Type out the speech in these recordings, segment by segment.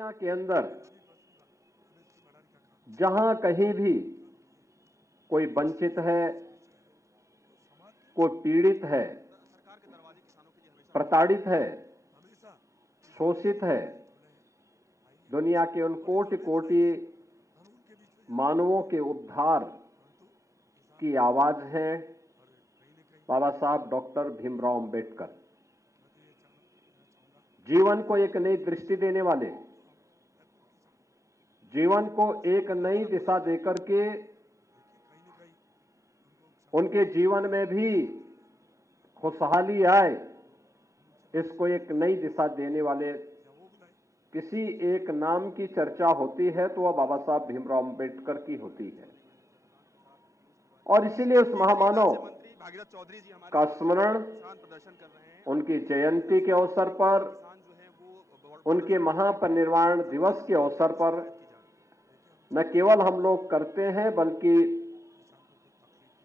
दुनिया के अंदर जहां कहीं भी कोई वंचित है, कोई पीड़ित है, प्रताड़ित है, शोषित है, दुनिया के उन कोटि कोटि मानवों के उद्धार की आवाज है बाबा साहब डॉक्टर भीमराव अंबेडकर। जीवन को एक नई दृष्टि देने वाले, जीवन को एक नई दिशा देकर के उनके जीवन में भी खुशहाली आए, इसको एक नई दिशा देने वाले किसी एक नाम की चर्चा होती है तो वह बाबा साहब भीमराव अंबेडकर की होती है। और इसीलिए उस महामानव का स्मरण उनकी जयंती के अवसर पर, उनके महापरिनिर्वाण दिवस के अवसर पर न केवल हम लोग करते हैं, बल्कि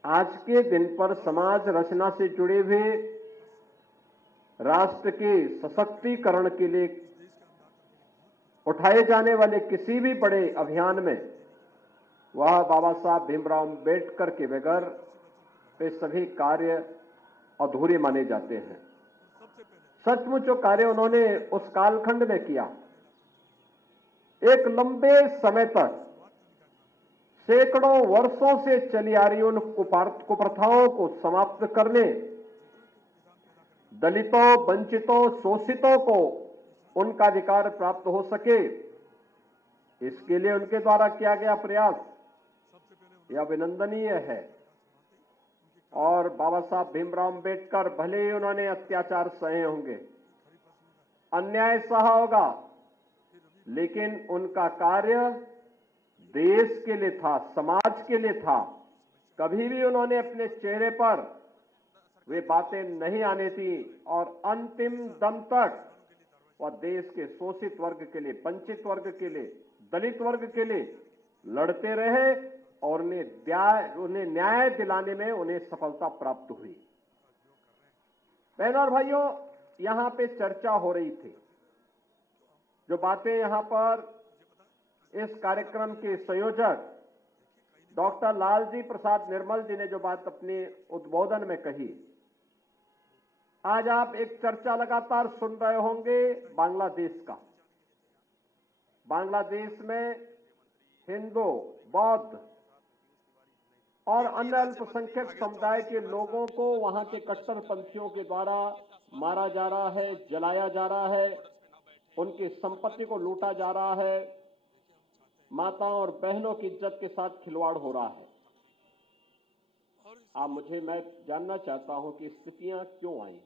आज के दिन पर समाज रचना से जुड़े हुए राष्ट्र के सशक्तिकरण के लिए उठाए जाने वाले किसी भी बड़े अभियान में वह बाबा साहब भीमराव अंबेडकर के बगैर वे सभी कार्य अधूरे माने जाते हैं। सचमुच जो कार्य उन्होंने उस कालखंड में किया, एक लंबे समय तक सैकड़ों वर्षों से चली आ रही उन कुप्रथाओं को समाप्त करने, दलितों, वंचितों, शोषितों को उनका अधिकार प्राप्त हो सके, इसके लिए उनके द्वारा किया गया प्रयास यह अभिनंदनीय है। और बाबा साहब भीमराव अंबेडकर भले ही उन्होंने अत्याचार सहे होंगे, अन्याय सहा होगा, लेकिन उनका कार्य देश के लिए था, समाज के लिए था। कभी भी उन्होंने अपने चेहरे पर वे बातें नहीं आने दी और अंतिम दम तक वह देश के शोषित वर्ग के लिए, वंचित वर्ग के लिए, दलित वर्ग के लिए लड़ते रहे और उन्हें न्याय दिलाने में उन्हें सफलता प्राप्त हुई। बहनों और भाइयों, यहां पे चर्चा हो रही थी, जो बातें यहां पर इस कार्यक्रम के संयोजक डॉक्टर लालजी प्रसाद निर्मल जी ने जो बात अपने उद्बोधन में कही, आज आप एक चर्चा लगातार सुन रहे होंगे बांग्लादेश का। बांग्लादेश में हिंदू, बौद्ध और अन्य अल्पसंख्यक समुदाय के लोगों को वहां के कट्टरपंथियों के द्वारा मारा जा रहा है, जलाया जा रहा है, उनकी संपत्ति को लूटा जा रहा है, माताओं और बहनों की इज्जत के साथ खिलवाड़ हो रहा है। मैं जानना चाहता हूं कि स्थितियां क्यों आई।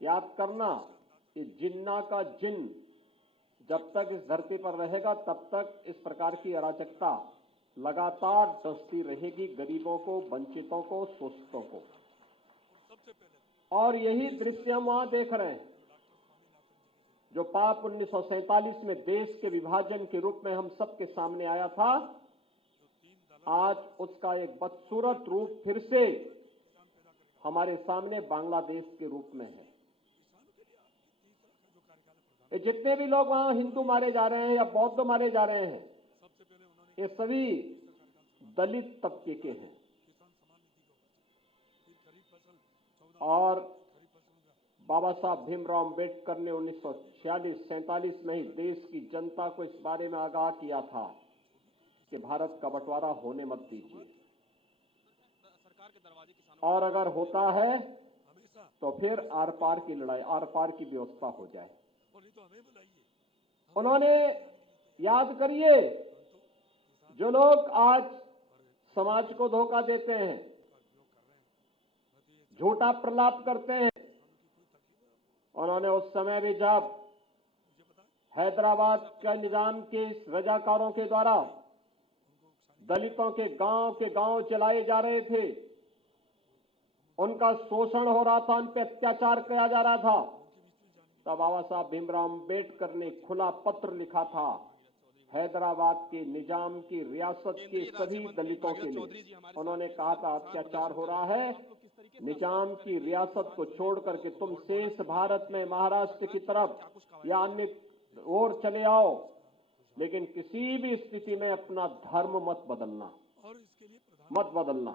याद करना कि जिन्ना का जिन्न जब तक इस धरती पर रहेगा तब तक इस प्रकार की अराजकता लगातार डसती रहेगी, गरीबों को, वंचितों को, शोषितों को। और यही दृश्य हम वहां देख रहे हैं। जो पाप 1947 में देश के विभाजन के रूप में हम सबके सामने आया था, आज उसका एक बदसूरत रूप फिर से हमारे सामने बांग्लादेश के रूप में है। ये जितने भी लोग वहां हिंदू मारे जा रहे हैं या बौद्ध मारे जा रहे हैं, ये सभी दलित तबके के हैं। और बाबा साहब भीमराव अंबेडकर ने 1946-47 में ही देश की जनता को इस बारे में आगाह किया था कि भारत का बंटवारा होने मत दीजिए, और अगर होता है तो फिर आर पार की लड़ाई, आर पार की व्यवस्था हो जाए। उन्होंने, याद करिए, जो लोग आज समाज को धोखा देते हैं, झूठा प्रलाप करते हैं, उन्होंने उस समय भी जब हैदराबाद का निजाम के रजाकारों के द्वारा दलितों के गांव जलाए जा रहे थे, उनका शोषण हो रहा था, उन पर अत्याचार किया जा रहा था, तब बाबा साहब भीमराव अंबेडकर ने खुला पत्र लिखा था हैदराबाद के निजाम की रियासत के सभी दलितों के लिए। उन्होंने कहा था अत्याचार हो रहा है, निजाम की रियासत को छोड़ करके तुम शेष भारत में महाराष्ट्र की तरफ या अन्य ओर चले आओ, लेकिन किसी भी स्थिति में अपना धर्म मत बदलना, मत बदलना।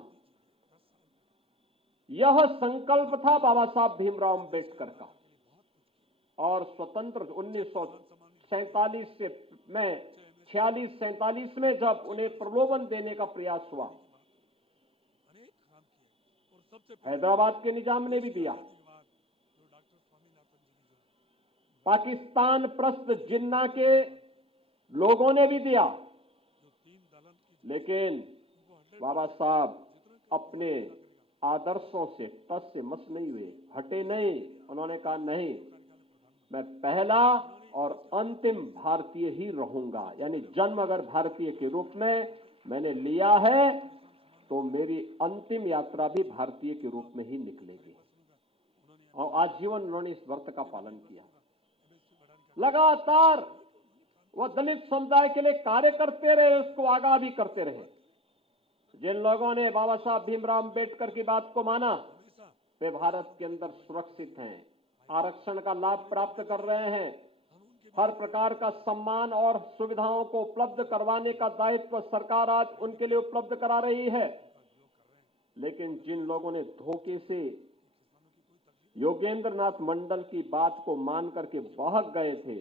यह संकल्प था बाबा साहब भीमराव अंबेडकर का। और स्वतंत्र 1947 से में 46-47 में जब उन्हें प्रलोभन देने का प्रयास हुआ, हैदराबाद के निजाम ने भी दिया, पाकिस्तान प्रस्त जिन्ना के लोगों ने भी दिया, लेकिन बाबा साहब अपने आदर्शों से टस से मस नहीं हुए, हटे नहीं। उन्होंने कहा नहीं, मैं पहला और अंतिम भारतीय ही रहूंगा, यानी जन्म अगर भारतीय के रूप में मैंने लिया है तो मेरी अंतिम यात्रा भी भारतीय के रूप में ही निकलेगी। और आजीवन उन्होंने इस व्रत का पालन किया। लगातार वह दलित समुदाय के लिए कार्य करते रहे, उसको आगाह भी करते रहे। जिन लोगों ने बाबा साहब भीमराव अंबेडकर की बात को माना, वे भारत के अंदर सुरक्षित हैं, आरक्षण का लाभ प्राप्त कर रहे हैं, हर प्रकार का सम्मान और सुविधाओं को उपलब्ध करवाने का दायित्व सरकार आज उनके लिए उपलब्ध करा रही है। लेकिन जिन लोगों ने धोखे से योगेंद्र नाथ मंडल की बात को मान करके बहक गए थे,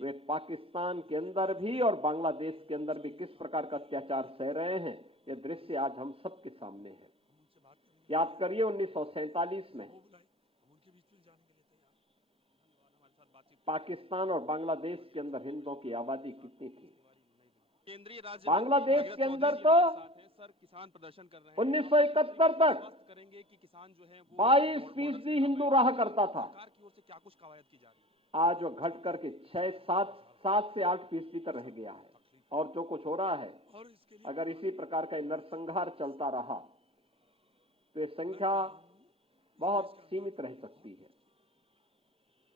वे पाकिस्तान के अंदर भी और बांग्लादेश के अंदर भी किस प्रकार का अत्याचार सह रहे हैं, यह दृश्य आज हम सबके सामने है। याद करिए 1947 में पाकिस्तान और बांग्लादेश के अंदर हिंदुओं की आबादी कितनी थी? केंद्रीय राज्य बांग्लादेश के अंदर तो सर किसान प्रदर्शन कर रहे हैं 1971 तक करेंगे कि किसान जो है 22% हिंदू रहा करता था। सरकार की ओर से क्या कुछ कवायद की जा रही है? आज वो घट करके 7 से 8% तक रह गया है। और जो कुछ हो रहा है, अगर इसी प्रकार का नरसंहार चलता रहा तो ये संख्या बहुत सीमित रह सकती है।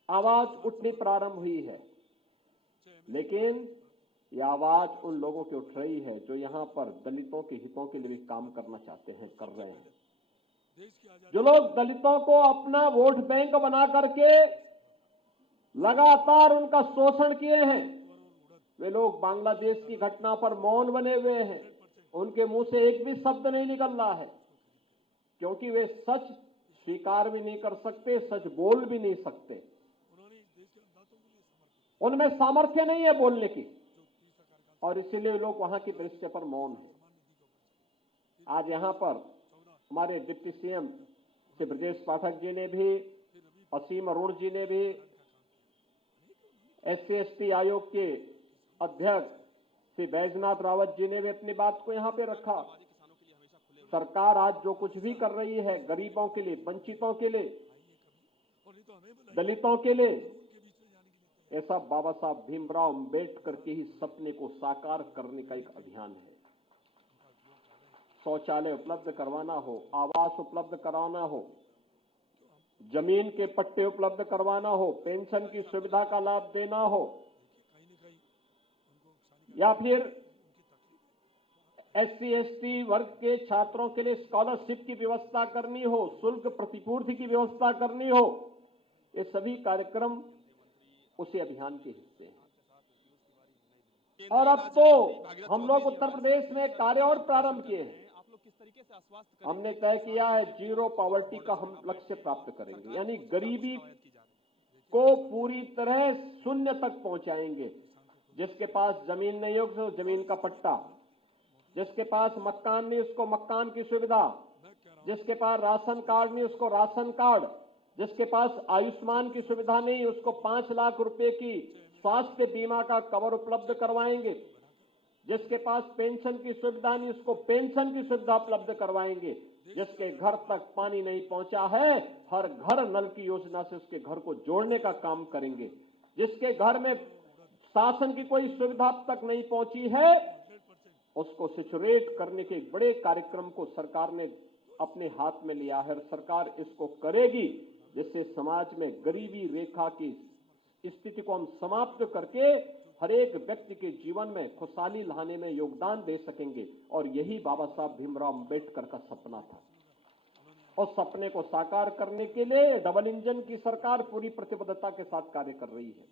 आवाज उठनी प्रारंभ हुई है, लेकिन यह आवाज उन लोगों की उठ रही है जो यहां पर दलितों के हितों के लिए भी काम करना चाहते हैं, कर रहे हैं। जो लोग दलितों को अपना वोट बैंक बना करके लगातार उनका शोषण किए हैं, वे लोग बांग्लादेश की घटना पर मौन बने हुए हैं। उनके मुंह से एक भी शब्द नहीं निकल रहा है, क्योंकि वे सच स्वीकार भी नहीं कर सकते, सच बोल भी नहीं सकते। उनमें सामर्थ्य नहीं है बोलने की, और इसीलिए लोग वहां की दृश्य पर मौन है। आज यहां पर हमारे डिप्टी सीएम श्री ब्रजेश पाठक जी ने भी, असीम अरुण जी ने भी, SC/ST आयोग के अध्यक्ष श्री बैजनाथ रावत जी ने भी अपनी बात को यहां पे रखा। सरकार आज जो कुछ भी कर रही है गरीबों के लिए, वंचितों के लिए, दलितों के लिए, ऐसा बाबा साहब भीमराव अंबेडकर के ही सपने को साकार करने का एक अभियान है। शौचालय उपलब्ध करवाना हो, आवास उपलब्ध कराना हो, जमीन के पट्टे उपलब्ध करवाना हो, पेंशन की सुविधा का लाभ देना हो, या फिर SC/ST वर्ग के छात्रों के लिए स्कॉलरशिप की व्यवस्था करनी हो, शुल्क प्रतिपूर्ति की व्यवस्था करनी हो, ये सभी कार्यक्रम उसी अभियान के हिस्से हैं। और अब तो हम लोग उत्तर प्रदेश में कार्य और प्रारंभ किए हैं। आप लोग किस तरीके से आश्वस्त करेंगे? हमने तय किया है जीरो पॉवर्टी का हम लक्ष्य प्राप्त करेंगे, यानी गरीबी को पूरी तरह शून्य तक पहुंचाएंगे। जिसके पास जमीन नहीं हो उसको जमीन का पट्टा, जिसके पास मकान नहीं उसको मकान की सुविधा, जिसके पास राशन कार्ड नहीं उसको राशन कार्ड, जिसके पास आयुष्मान की सुविधा नहीं उसको 5 लाख रुपए की स्वास्थ्य बीमा का कवर उपलब्ध करवाएंगे, जिसके पास पेंशन की सुविधा नहीं उसको पेंशन की सुविधा उपलब्ध करवाएंगे, जिसके घर तक पानी नहीं पहुंचा है हर घर नल की योजना से उसके घर को जोड़ने का काम करेंगे, जिसके घर में शासन की कोई सुविधा अब तक नहीं पहुंची है उसको सिचुएट करने के एक बड़े कार्यक्रम को सरकार ने अपने हाथ में लिया है। सरकार इसको करेगी जिससे समाज में गरीबी रेखा की स्थिति को हम समाप्त करके हर एक व्यक्ति के जीवन में खुशहाली लाने में योगदान दे सकेंगे। और यही बाबा साहब भीमराव अंबेडकर का सपना था। उस सपने को साकार करने के लिए डबल इंजन की सरकार पूरी प्रतिबद्धता के साथ कार्य कर रही है।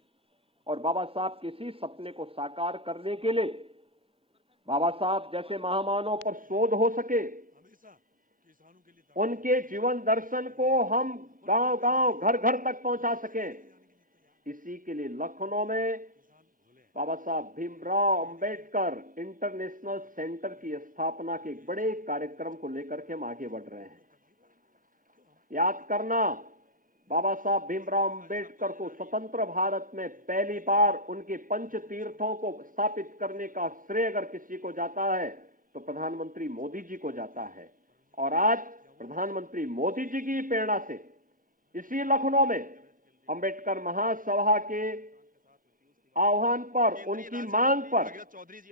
और बाबा साहब के इसी सपने को साकार करने के लिए बाबा साहब जैसे महामानव पर शोध हो सके, उनके जीवन दर्शन को हम गांव-गांव, घर-घर तक पहुंचा सकें, इसी के लिए लखनऊ में बाबा साहब भीमराव अंबेडकर इंटरनेशनल सेंटर की स्थापना के एक बड़े कार्यक्रम को लेकर के हम आगे बढ़ रहे हैं। याद करना, बाबा साहब भीमराव अंबेडकर को स्वतंत्र भारत में पहली बार उनके पंच तीर्थों को स्थापित करने का श्रेय अगर किसी को जाता है तो प्रधानमंत्री मोदी जी को जाता है। और आज प्रधानमंत्री मोदी जी की प्रेरणा से इसी लखनऊ में अंबेडकर महासभा के आह्वान पर, उनकी मांग पर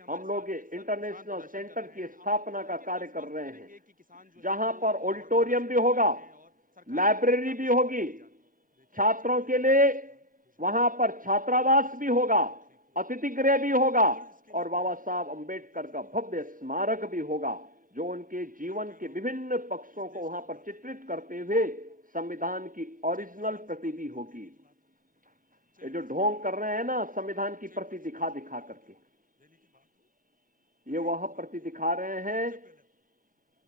हम लोग इंटरनेशनल सेंटर की स्थापना का कार्य कर रहे हैं, जहां पर ऑडिटोरियम भी होगा, लाइब्रेरी भी होगी, छात्रों के लिए वहां पर छात्रावास भी होगा, अतिथि गृह भी होगा और बाबा साहब अंबेडकर का भव्य स्मारक भी होगा, जो उनके जीवन के विभिन्न पक्षों को वहां पर चित्रित करते हुए संविधान की ओरिजिनल प्रति भी होगी। ये जो ढोंग कर रहे हैं ना संविधान की प्रति दिखा दिखा करके, ये वह प्रति दिखा रहे हैं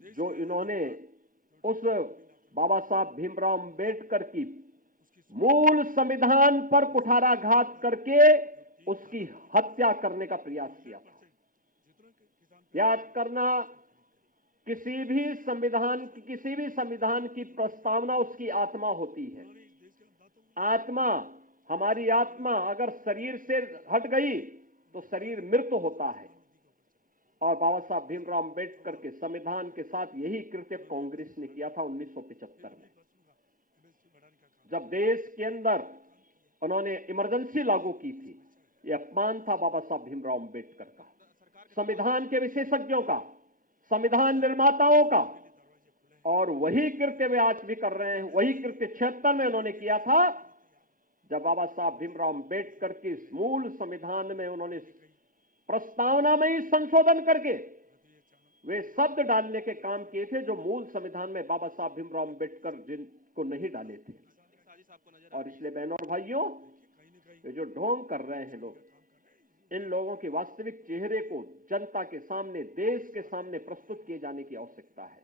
जो इन्होंने उस बाबा साहब भीमराव अंबेडकर की मूल संविधान पर कुठाराघात करके उसकी हत्या करने का प्रयास किया था। याद करना, किसी भी संविधान की प्रस्तावना उसकी आत्मा होती है। आत्मा, हमारी आत्मा अगर शरीर से हट गई तो शरीर मृत होता है। और बाबा साहब भीमराव अंबेडकर के संविधान के साथ यही कृत्य कांग्रेस ने किया था 1975 में, जब देश के अंदर उन्होंने इमरजेंसी लागू की थी। यह अपमान था बाबा साहब भीमराव अंबेडकर का, संविधान के विशेषज्ञों का, संविधान निर्माताओं का। और वही कृत्य वे आज भी कर रहे हैं। वही कृत्य 76 में उन्होंने किया था, जब बाबा साहब भीमराव अंबेडकर की मूल संविधान में उन्होंने प्रस्तावना में ही संशोधन करके वे शब्द डालने के काम किए थे जो मूल संविधान में बाबा साहब भीमराव अंबेडकर जिनको नहीं डाले थे। और इसलिए बहनों और भाइयों, ये जो ढोंग कर रहे हैं लोग, इन लोगों के वास्तविक चेहरे को जनता के सामने, देश के सामने प्रस्तुत किए जाने की आवश्यकता है।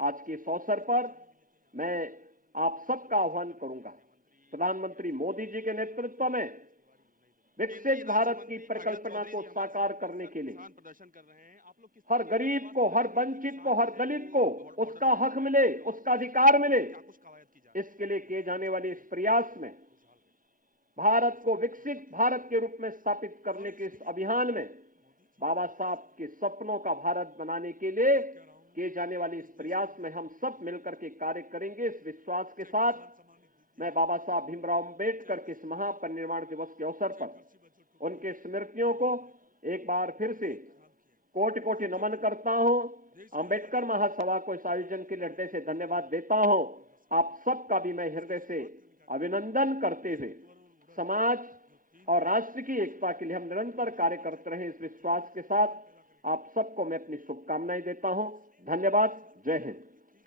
आज के इस अवसर पर मैं आप सबका आह्वान करूंगा, प्रधानमंत्री मोदी जी के नेतृत्व में विकसित भारत की परिकल्पना को साकार करने के लिए हर गरीब को, हर वंचित को, हर दलित को उसका हक मिले, उसका अधिकार मिले, इसके लिए किए जाने वाले इस प्रयास में, भारत को विकसित भारत के रूप में स्थापित करने के इस अभियान में, बाबा साहब के सपनों का भारत बनाने के लिए किए जाने वाले इस प्रयास में हम सब मिलकर के कार्य करेंगे। इस विश्वास के साथ मैं बाबा साहब भीमराव अंबेडकर के इस महापरिनिर्वाण दिवस के अवसर पर उनके स्मृतियों को एक बार फिर से कोटि कोटि नमन करता हूं। अंबेडकर महासभा को इस आयोजन के लिए हृदय से धन्यवाद देता हूं। आप सबका भी मैं हृदय से अभिनंदन करते हुए समाज और राष्ट्र की एकता के लिए हम निरंतर कार्य करते रहें, इस विश्वास के साथ आप सबको मैं अपनी शुभकामनाएं देता हूं। धन्यवाद। जय हिंद।